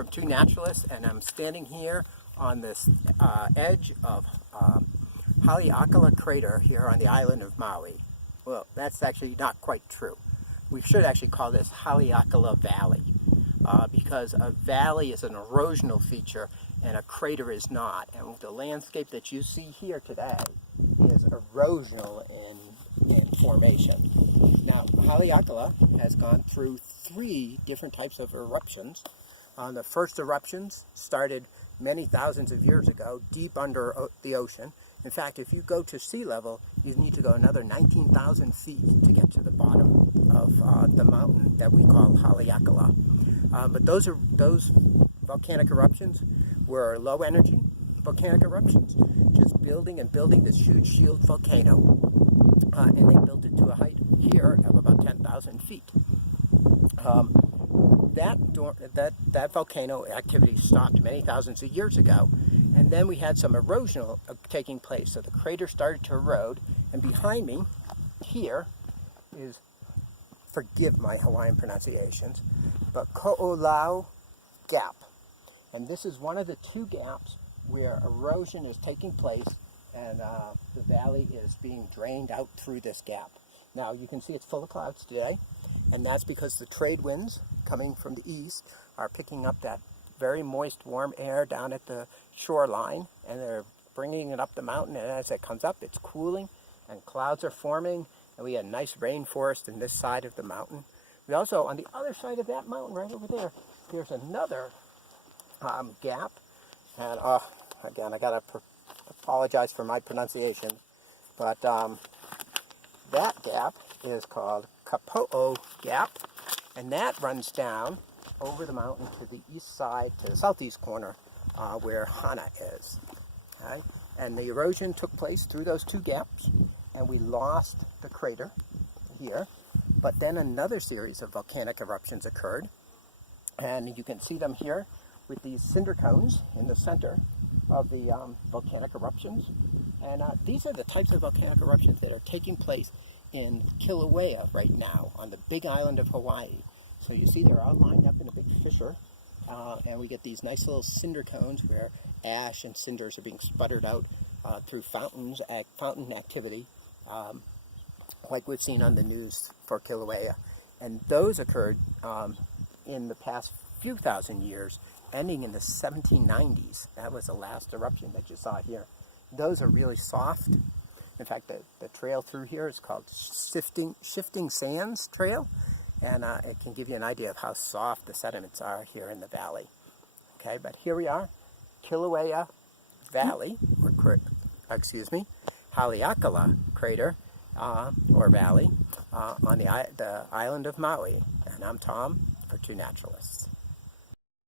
from Two Naturalists, and I'm standing here on this edge of Haleakala crater here on the island of Maui. Well, that's actually not quite true. We should actually call this Haleakala Valley because a valley is an erosional feature and a crater is not. And the landscape that you see here today is erosional in formation. Now, Haleakala has gone through 3 different types of eruptions. The first eruptions started many thousands of years ago, deep under the ocean. In fact, if you go to sea level, you need to go another 19,000 feet to get to the bottom of the mountain that we call Haleakala. But those volcanic eruptions were low energy volcanic eruptions, just building and building this huge shield volcano. And they built it to a height here of about 10,000 feet. That volcano activity stopped many thousands of years ago, and then we had some erosion taking place. So the crater started to erode, and behind me here is, forgive my Hawaiian pronunciations, but Ko'olau Gap. And this is one of the 2 gaps where erosion is taking place, and the valley is being drained out through this gap. Now you can see it's full of clouds today, and that's because the trade winds coming from the east are picking up that very moist, warm air down at the shoreline, and they're bringing it up the mountain, and as it comes up, it's cooling, and clouds are forming, and we had a nice rainforest in this side of the mountain. We also, on the other side of that mountain, right over there, there's another gap, and again, I gotta apologize for my pronunciation, but that gap is called Kapo'o Gap, and that runs down over the mountain to the east side, to the southeast corner, where Hana is. Okay? And the erosion took place through those 2 gaps, and we lost the crater here. But then another series of volcanic eruptions occurred, and you can see them here with these cinder cones in the center of the volcanic eruptions. And these are the types of volcanic eruptions that are taking place in Kilauea right now on the big island of Hawaii. So you see they're all lined up in a big fissure, and we get these nice little cinder cones where ash and cinders are being sputtered out through fountain activity, like we've seen on the news for Kilauea. And those occurred in the past few thousand years, ending in the 1790s. That was the last eruption that you saw here. Those are really soft. In fact, the trail through here is called Shifting Sands Trail, and it can give you an idea of how soft the sediments are here in the valley. Okay, but here we are, Kilauea Valley, Haleakala crater, or valley, on the island of Maui. And I'm Tom for Two Naturalists.